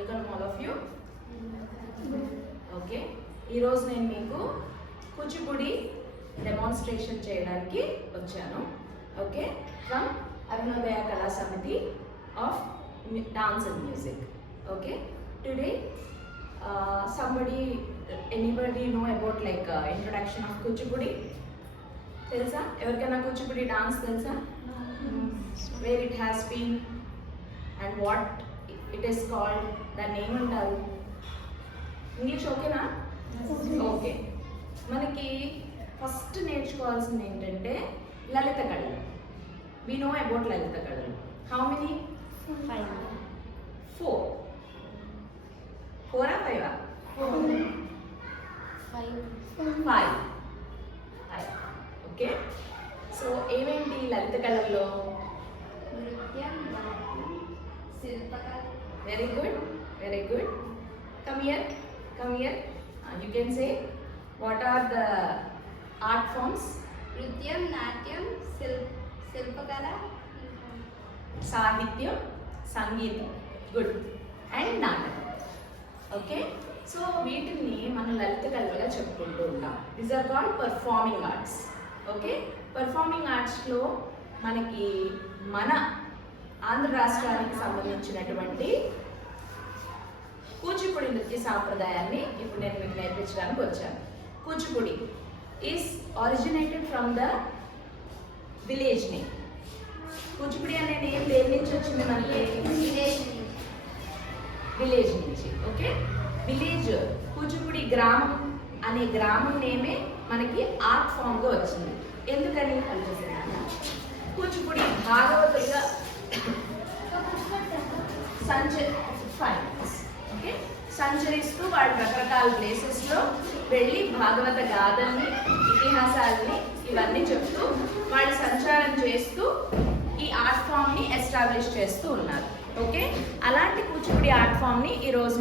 Welcome all of you. Okay, ఈరోజు నేను మీకు కూచిపూడి డెమాన్స్ట్రేషన్ చేయడానికి వచ్చాను. Okay, from Arunodaya Kala Samiti of dance and music. Okay, today anybody know about like introduction of Kuchipudi? తెలుసా? ఎవరికైనా కూచిపూడి డాన్స్ తెలుసా? Where it has been and what it is called, దాన్ని ఏమంటారు? ఇంగ్లీష్ ఓకేనా? ఓకే, మనకి ఫస్ట్ నేర్చుకోవాల్సింది ఏంటంటే లలిత కళలు. వి నో అబౌట్ లలిత కళలు. How many? 4. 4 or 5? 5. Okay, so ఏమేంటి లలిత కళల్లో? నృత్యం, నాట్యం, శిల్పకళ. Very good, very good. Come here. You can say what are the art forms? నృత్యం, నాట్యం, శిల్పకళ, సాహిత్యం, సంగీతం. గుడ్. అండ్ నాటకం. ఓకే, సో వీటిని మనం లలిత కళలుగా చెప్పుకుంటూ ఉంటాం. These are called performing arts. Okay, performing ఆర్ట్స్లో మనకి మన ఆంధ్ర రాష్ట్రానికి సంబంధించినటువంటి కూచిపూడి నృత్య సాంప్రదాయాన్ని ఇప్పుడు నేను మీకు నేర్పించడానికి వచ్చాను. Kuchipudi is originated from the village name. Kuchipudi అనే నేమ్ దేని నుంచి వచ్చింది మనకి? విలేజ్ నుంచి. ఓకే, విలేజ్ కూచిపూడి గ్రామం అనే గ్రామం నేమే మనకి ఆర్ట్ ఫామ్గా వచ్చింది. ఎందుకని కలిసేసాను? కూచిపూడి భాగవతులుగా సంచరిస్తూ వాళ్ళు రకరకాల ప్లేసెస్లో వెళ్ళి భాగవత గాథల్ని, ఇతిహాసాలని ఇవన్నీ చెప్తూ వాళ్ళు సంచారం చేస్తూ ఈ ఆర్ట్ ఫామ్ని ఎస్టాబ్లిష్ చేస్తూ ఉన్నారు. ఓకే, అలాంటి కూచిపూడి ఆర్ట్ ఫామ్ని ఈరోజు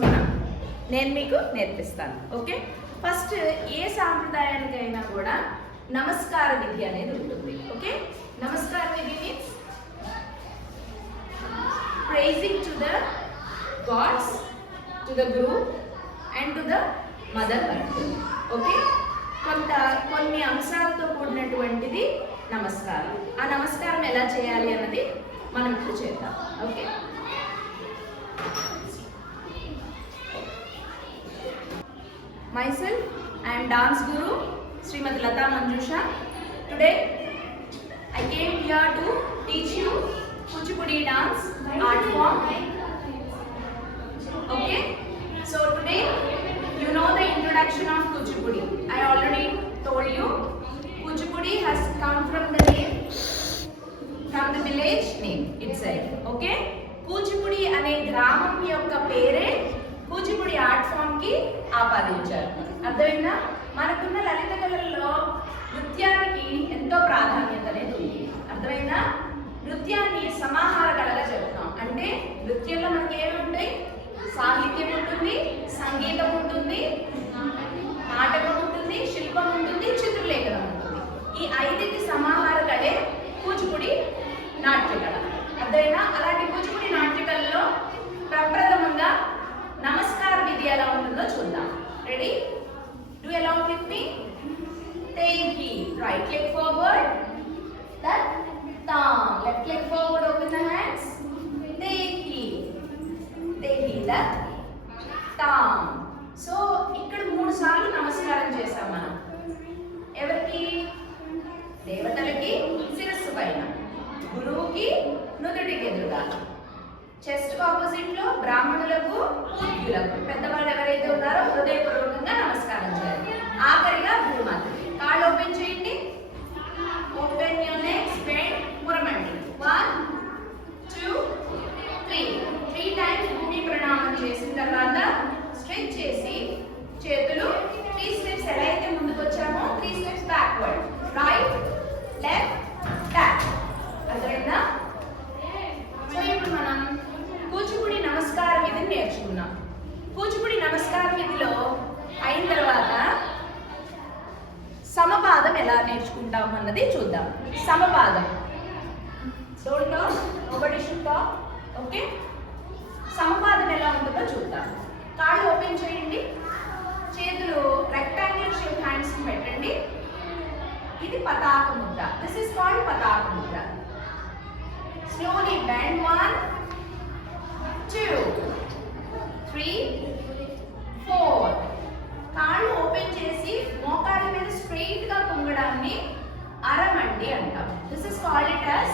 నేను మీకు నేర్పిస్తాను. ఓకే, ఫస్ట్ ఏ సాంప్రదాయానికైనా కూడా నమస్కార విధి అనేది ఉంటుంది. ఓకే, నమస్కార విధి means praising to the gods, to the guru and to the mother earth. Okay, కొన్ని అంశాలతో కూడినటువంటిది నమస్కారం. ఆ నమస్కారం ఎలా చేయాలి అన్నది మనం ఇప్పుడు చేద్దాం. Okay, myself, I am dance guru Srimati Lata Manjusha. Today I came here to teach you Kuchipudi dance art form. Okay, so today you know the introduction of Kuchipudi. I already told you Kuchipudi has come from the village name itself. Okay, Kuchipudi ane గ్రామం యొక్క పేరే Kuchipudi art form కి ఆపాదించారు. అర్థమైందా? మనకున్న లలిత కళల్లో నృత్యానికి ఎంతో ప్రాధాన్యత అనేది ఉంది. అర్థమైందా? నృత్యాన్ని సమాహార కళగా చెప్తాం. అంటే నృత్యంలో మనకి ఏమి ఉంటాయి? సాహిత్యం ఉంటుంది, సంగీతం ఉంటుంది, నాటకం ఉంటుంది, శిల్పం ఉంటుంది, చిత్రలేఖనం ఉంటుంది. ఈ 5కి సమాహార కళే కూచిపూడి నాట్య కళ. అర్థమైందా? అలాంటి కూచిపూడి నాట్య కళలో ప్రప్రథమంగా నమస్కార విధి ఎలా ఉంటుందో చూద్దాం. Ready? Do along with me. Take heed. Right leg forward. That thumb. Left leg forward. Open the hands. Take heed. Take heed. That thumb. So ఇక్కడ 3 సార్లు నమస్కారం చేసాం మనం. ఎవరికి? దేవతలకి శిరస్సు పైన, గురువుకి నుదుటికి ఎదురుగా, చెస్ట్ ఆపోజిట్ లో బ్రాహ్మణులకు, పూజ్యులకు, పెద్దవాళ్ళు ఎవరైతే ఉన్నారో హృదయపూర్వకంగా నమస్కారం చేయాలి. ఆఖరిగా భూమాతకి. కాళ్ళు ఓపెన్ చేయండి. ఓపెన్ యువర్ లెగ్స్, బెండ్, పురమండి. 1 2 3 టైమ్స్ భూమి ప్రణామం చేసిన తర్వాత స్ట్రెచ్ చేసి చేతులు 3 స్టెప్స్ ఎలా అయితే ముందుకు వచ్చామో 3 steps backward. Right, left, tap. అర్థమైందా? సో ఇప్పుడు మనం కూచిపూడి నమస్కార విధిని నేర్చుకున్నాం. కూచిపూడి నమస్కార విధిలో అయిన తర్వాత సమపాదం ఎలా నేర్చుకుంటాం అన్నది చూద్దాం. సమపాదం. Don't talk, nobody should talk. Okay, సమపాదం ఎలా ఉంటుందో చూద్దాం. పతాక ముద్ర. This is called పతాక ముద్ర. Slowly bend 1, 2, 3, 4. కాళ్ళు ఓపెన్ చేసి మోకాళ్ళ మీద స్ట్రెయిట్ గా కుంగడాన్ని అరమండి అంటాం. This is called it as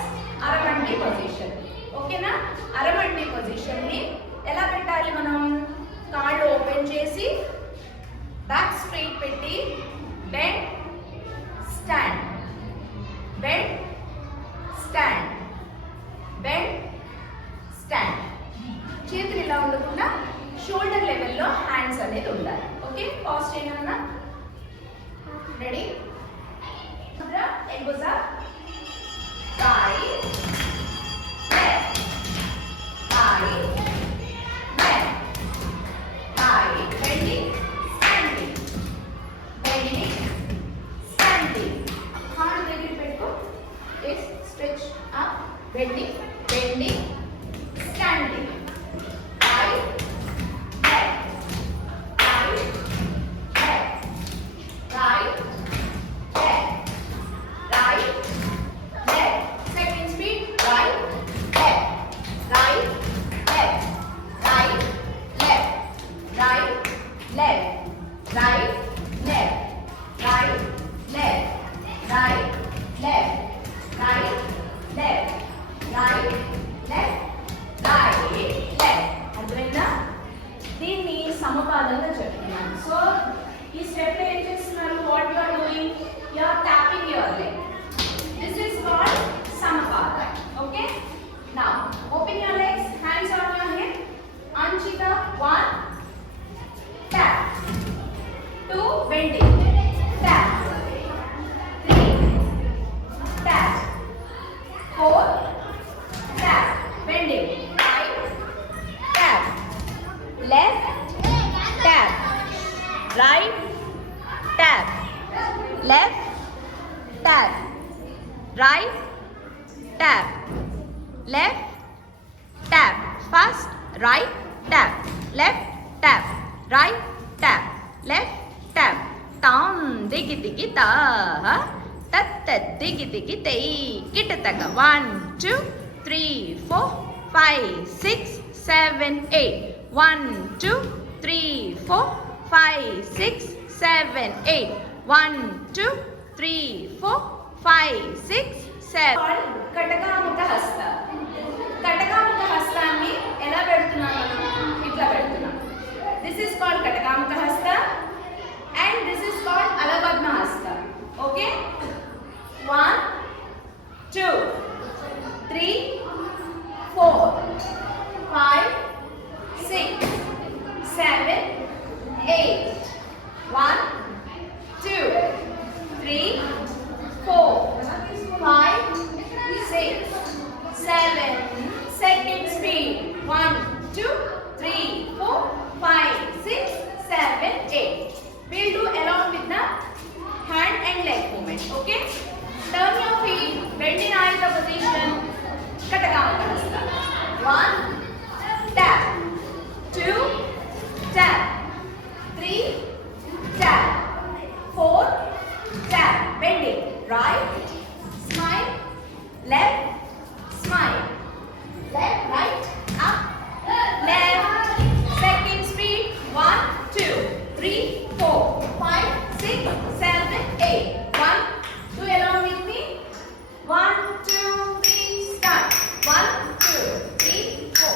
aramandi position. ఓకేనా? అరమండి పొజిషన్ ని ఎలా పెట్టాలి మనం? కాళ్ళు ఓపెన్ చేసి బ్యాక్ స్ట్రెయిట్ పెట్టి bend stand, bend stand, bend stand. చేతులు ఇలా ఉండకుండా షోల్డర్ లెవెల్లో హ్యాండ్స్ అనేది ఉండాలి. ఓకే, పాజ్ చేయనా? Ready? elbows up, right, left, right, left, right, bending, standing, bending, standing. Hand దగ్గర పెట్టుకో. Yes, stretch up, bending, bending, standing. Right, left, right, left, right, left. Right, left. Second speed. Right, left. Right, left. Right, left. Right, left. Right, left. Right, left. Right, left. Right, left. Right, left. Right, left. అర్థమైందా? దీన్ని సమపాదంగా చెప్తున్నాను. So ఈ step ఏం చేస్తున్నారు? What you are doing? You are tapping your leg. This is called Samapada. Okay? Now, open your legs, hands on your hip. Anchita, 1, tap. 2, bending. Tap. 3, tap. 4, tap. Bending. Right, tap. Left, tap. Right, tap. Left, tap. Right, tap. Left, tap. First, right, tap. Left, tap. Right, tap. Left, tap. Tam digi digi ta. Tat tat digi digi tay. Kita taka. 1, 2, 3, 4, 5, 6, 7, 8. 1, 2, 3, 4, 5, 6, 7, 8. 1, 2, 3, 4, 5, 6, 7. కటకాముఖ హస్త. కటకాముఖ హస్తాన్ని ఎలా పెడుతున్నాం మనం? ఇట్లా పెడుతున్నాం. This is called కటకాముఖ హస్త and this is called అలపద్మ హస్త. Okay? 1, 2, 3, 4, 5, 6, 7, 8. 1, 2, 3, 4, 5, 6, 7. Second speed. 1, 2, 3, 4, 5, 6, 7, 8. We'll do along with the hand and leg movement. Okay? Turn your feet. Bend in Ayata position. Katakamukha hasta. 1, tap. 2, tap. 3, tap. 4, tap. Bending. Right, smile. Left, smile. Left, right, up, left. Second speed. 1, 2, 3, 4, 5, 6, 7, 8. 1, do along with me. 1, 2, 3, start. 1, 2, 3, 4,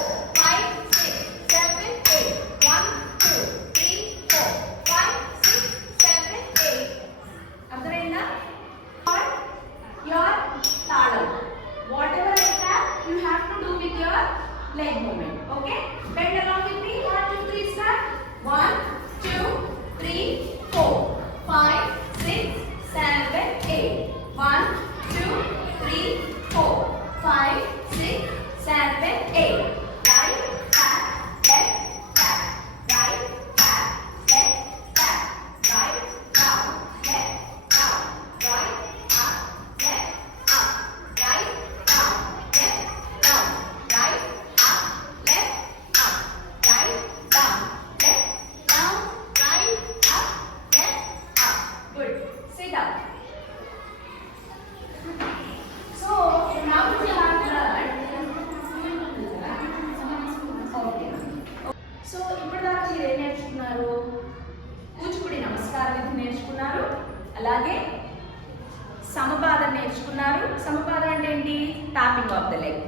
starting of the leg.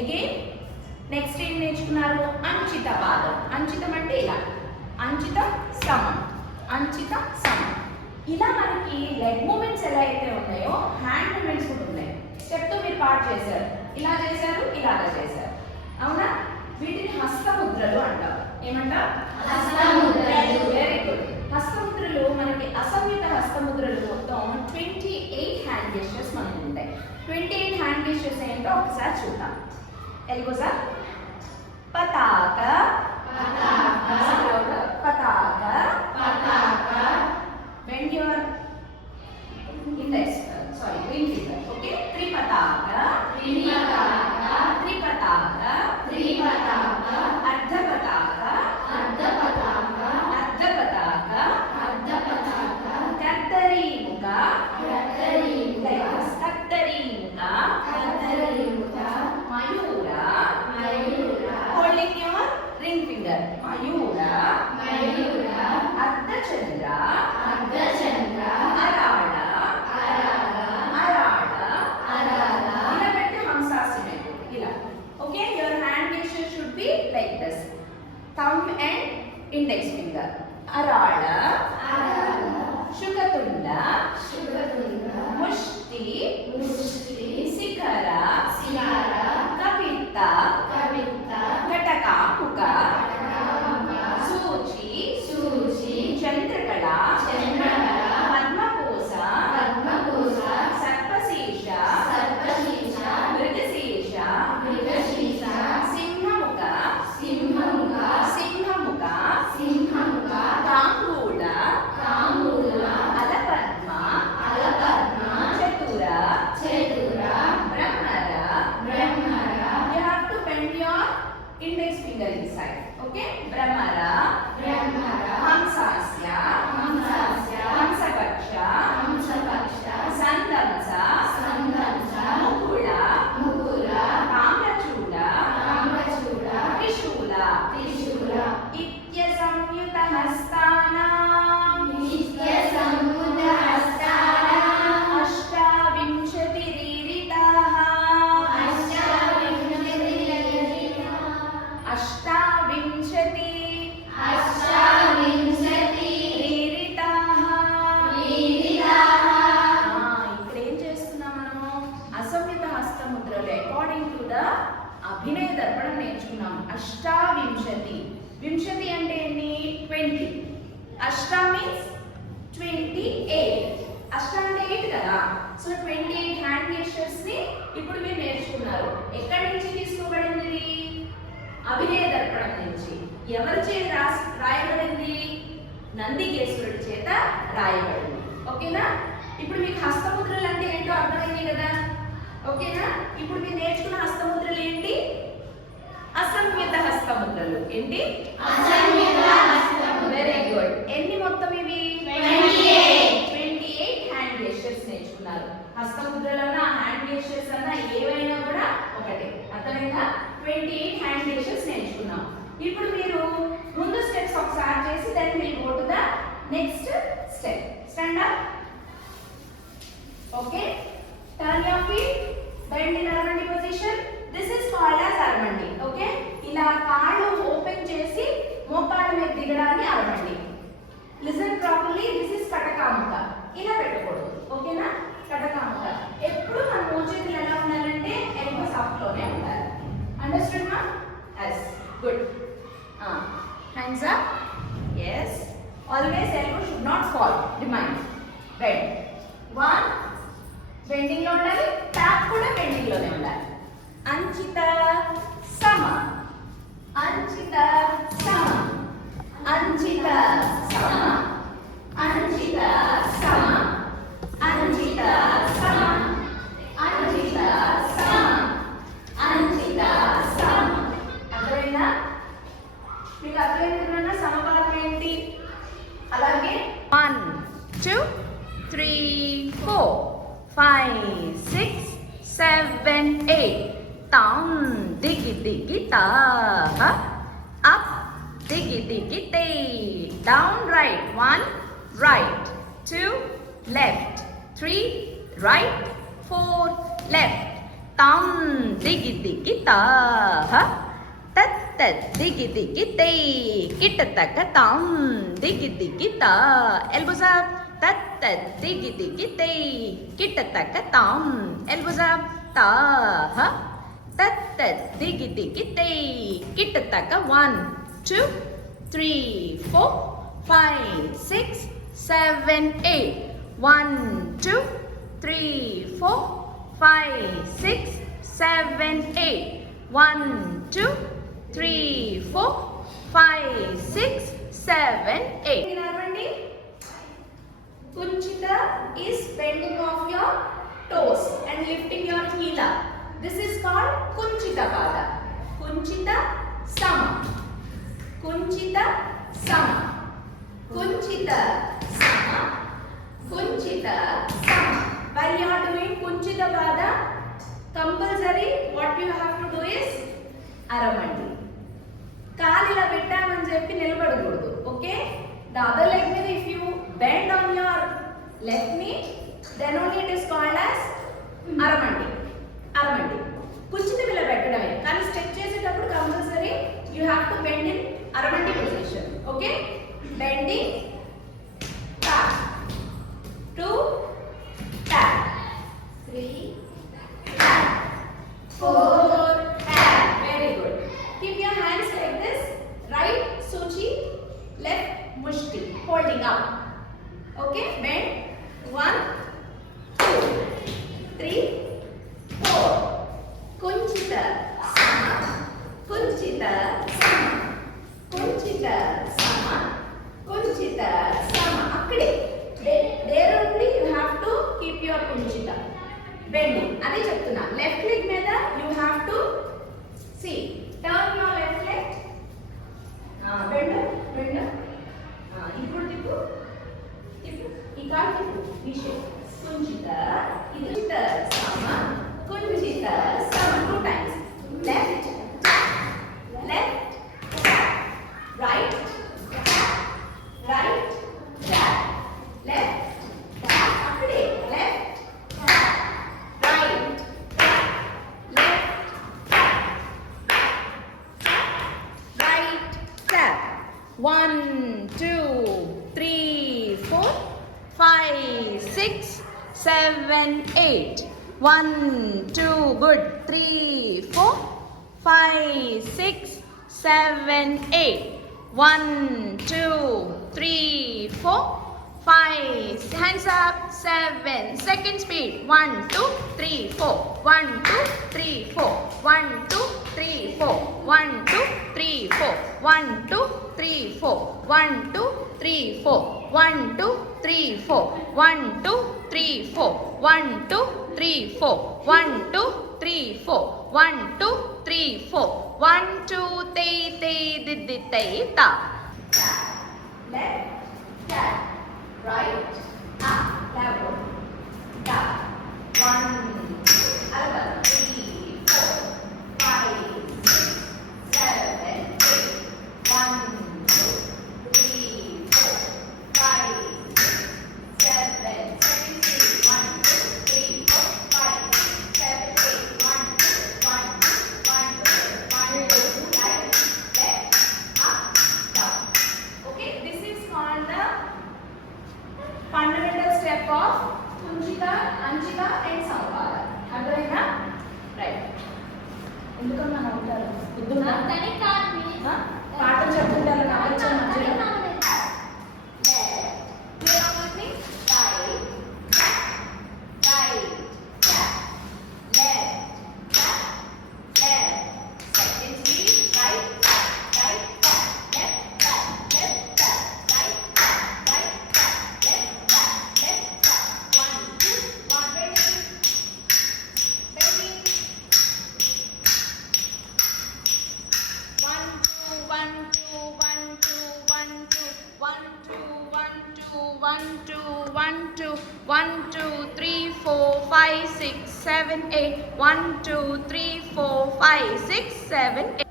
Again next ఏం నేర్చుకున్నారు? అంచిత పాదం. అంచితం అంటే ఇలా, అంచితం సమం, అంచితం సమం. ఇలా మనకి leg moments ఎలా అయితే ఉన్నాయో హ్యాండ్ మూమెంట్స్ కూడా ఉన్నాయి. స్టెప్తో మీరు పార్ట్ చేశారు, ఇలా చేశారు, ఇలాగా చేశారు, అవునా? వీటిని హస్తముద్రలు అంటారు. ఏమంటారు? హస్తముద్రలు. Very good. హస్తముద్రలు మనకి అసంయుత హస్తముద్రలు మొత్తం 28 హ్యాండ్ గెస్చర్స్ మనకు ఉంటాయి. 28 హ్యాండ్ గెస్చర్స్ ఏంటో ఒకసారి చూద్దాం. ఎల్గో సార్. పతాక, పతాక, bend your index, sorry, ring finger, okay? Tripataka, tripataka, ardhapataka, ardhapataka, kattarimuka, kattarimuka, mayura, holding your ring finger, mayura, ardhachandra, arada, ఇలా పెట్టి హంసాసనం ఇలా. Okay, your hand gesture should be like this. Thumb and index finger. Arada, Shukatunda, Mushti, Sikara, Kavita, Katakamuka, Suchi, Chandrakala, Padmakosa, Sarpasesha, Mrigasesha, Simhamuka, Kambuda, Alapadma, Chatura, Brahmara. You have to bend your index finger inside. Okay? Brahmara, Hamsasya, Hamsapaksha, Sandamsa, Mukula, Kamachuda, Trishula, Itya Samyuta Hastana, Ashtavimshati Riritaha, Ashtavimshati ఇక్కడ ఏం చేస్తున్నాం మనము? అసంయుత హస్తముద్రలు according to the అభినయ దర్పణం నేర్చుకున్నాం. అష్టావింశతి. వింశతి అంటే ఏంటి? 20. అష్ట means 28. అష్ట అంటే 8 కదా. సో 28 హ్యాండ్ గెస్చర్స్ ని ఇప్పుడు మీరు నేర్చుకున్నారు. ఎక్కడి నుంచి తీసుకోబడింది? అభినయ దర్పణం నుంచి. ఎవరి చేత రాయబడింది? నందికేశ్వరుడి చేత రాయబడింది. ఓకేనా? ఇప్పుడు మీకు హస్తముద్రలు అంటే ఏంటో అర్థమైంది కదా. ఓకేనా? ఇప్పుడు మీరు నేర్చుకున్న హస్తముద్రలు ఏంటి? అసంయుత హస్తముద్రలు. ఏంటి? Very good. ఎన్ని మొత్తం ఇవి? 28 హ్యాండ్ గెస్చర్స్ నేర్చుకున్నారు. హస్తముద్రలన్నా హ్యాండ్ గెస్చర్స్ అన్నా ఏవైనా కూడా ఒకటే. అర్థమైందా? 28 హ్యాండ్ గెస్చర్స్ నేర్చుకున్నాం. ఇప్పుడు మీరు ముందు స్టెప్స్ ఒకసారి చేసి then will go to the next step. Stand up. Okay, turn your feet, bend in aramandi position. This is called as aramandi. Okay, ఇలా కాళ్ళు ఓపెన్ చేసి మోకాళ్ళ మీద దిగడాన్ని అరమండి. Listen properly. This is katakamukha. ఇలా పెట్టకూడదు. ఓకేనా? కటకాముక. ఎప్పుడు మన మోచేతులు ఎలా ఉండాలంటే ఎల్బోస్ అప్ లోనే ఉండాలి. అండర్స్టూడ్ మా? yes, good. Hands up. Yes, always elbow should not fall. Remind. Bend. 1, bending lo undali. Tap kuda bending lone undali. Anchita sama, Anchita sama, Anchita sama, Anchita sama, Anchita sama, Anchita sama, Anchita sama. అర్థమైందా? మీకు అర్థమైందా సమపాదం ఏంటి? అలాగే 1 2 3 4 5 6 7 8 down digi digi ta, up digi digi te, down right 1 right 2 left 3 right 4 left tam digi digi ta ha tat tat digi digi tay kitataka tam digi digi ta elbows up tat tat digi digi tay kitataka tam elbows up ta ha tat tat digi digi tay kitataka 1 2 3 4 5 6 7 8 1 2 3 4 5 6 7 8 1 2 3 4 5 6 7 8 నడవండి Kunchita is bending off your toes and lifting your heel up. This is called Kunchita Pada. Kunchita Sama. Kunchita Sama. Kunchita Sama. Kunchita Sama. While you are doing Kunchita Pada, compulsory what you have to do is Aramandi. కాలు ఇలా పెట్టామని చెప్పి నిలబడకూడదు. Okay, the other leg మీద if you bend on your left knee, then only it is called as Aramandi. Aramandi. Kunchita ఇలా పెట్టడమే, కానీ stretch చేసేటప్పుడు compulsory you have to bend in Aramandi position. Okay, bending, tap, 2 tap, 3 tap, 4 tap. Very good. Keep your hands like this. Right suchi, left mushti, holding up. Okay, bend. 1 2 3 4. Kunchita Sama. Kunchita Sama. Kunchita Sama. Kunchita Sama. Akkade. There only you have to keep your Kunchita. Bending. Adi చెప్తున్నా. Left leg మీద you have to see. Turn your left leg. Bend. Bend. ఇప్పుడు తిప్పు. తిప్పు. ఈ కాలు తిప్పు. ఈ shape. Kunchita. ఇది Kunchita Sama. Kunchita Sama. 2 times. Left. Left. Right. Right. Left. అక్కడే. Left. Right. Left. Right. Tap. 1 2 3 4 5 6 7 8 1 2 good 3 4 5 6 7 8 1 2 3 4 5 hands up 7 second speed 1 2 3 4 1 2 3 4 1 2 3 4 1 2 3 4 1 2 3 4 1 2 3 4 1 2 3 4 1 2 3 4 1 2 3 4 1 2 3 4 1 2 3 4 1 2 tay tay di di tay ta left tap right up level tap 1 2 3 4 5 6 7 8 1 2 3 4 5 6 7 second speed 1 2 3 4 5 6 7 8 1 2 1 2 1 2 right left up down. Okay, this is called the fundamental step of Kunchita, Anchita and Sampada. అర్థమైనా? Right. ఎందుకన్నా నవ్వుతారు? పొద్దున్న పాటలు చెప్పుకుంటారు నవ్వచ్చు మధ్యలో. One, two, 1 2 3 4 5 6 7 8 1 2 3 4 5 6 7 8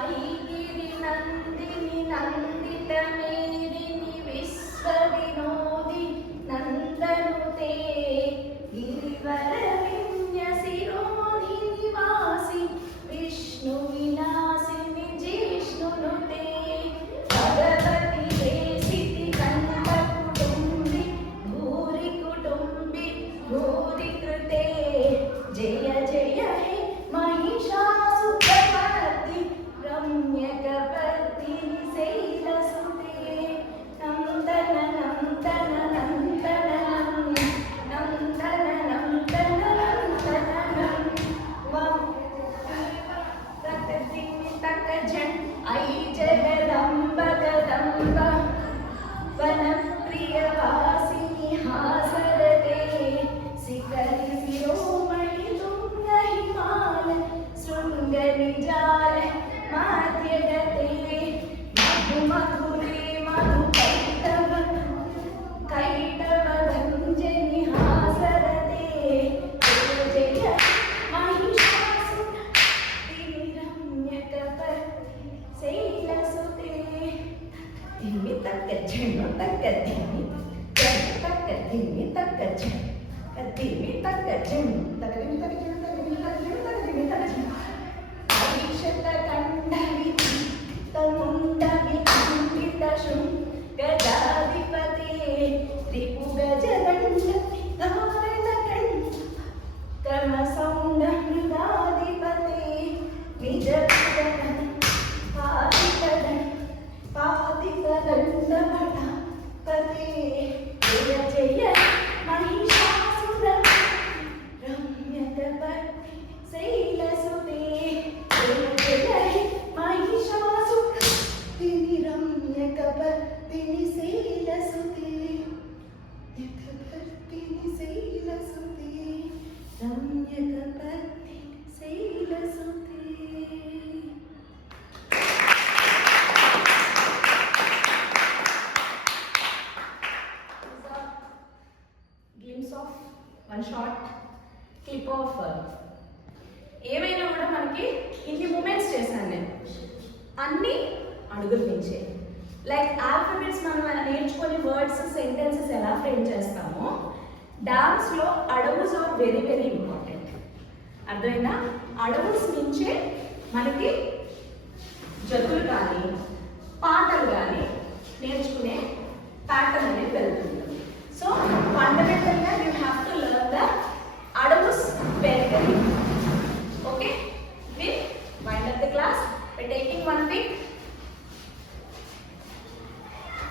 ఐగిరి Nandini Nanditha మేదిని విశ్వ వినోది నందనుతే గిరివర విన్యసిరోని తక్కజ్జను తక్కజ్జని తక్కజ్జిని తక్కజ్జను కద్దిమి తక్కజ్జను తగదిమి తగజిని తగదిమి తగజిని తగదిమి తగజిని ఐషత కండవి తముండవి అంకిత గజాధిపతే త్రిపు గజదండ నారద కంఠ కర్మ సౌండ మృగాధిపతే నిజ పాదిపదండపటే జయ జయ మహిషాసుర రమ్యకపతి శైలసుతే జయ జయ మహిషాసురతిని రమ్యకపతిని శైలసుతే యకపతిని శైలసుతే రమ్యకపతి శైలసుతే. Glimpse of one short clip of ఏమైనా కూడా మనకి ఇన్ని మూమెంట్స్ చేశాను నేను అన్ని అడుగుల నుంచే. లైక్ ఆల్ఫాబెట్స్ మనం నేర్చుకొని వర్డ్స్ సెంటెన్సెస్ ఎలా ఫ్రేమ్ చేస్తామో డాన్స్లో అడవుస్ ఆర్ వెరీ వెరీ ఇంపార్టెంట్. అర్థమైందా? అడవుస్ నుంచే మనకి జతులు కానీ పాటలు కానీ నేర్చుకునే ప్యాటర్న్ అనేది వెళ్తుంది. So fundamentally you have to learn the adabus very very. Okay, we wind up the class by taking one pic.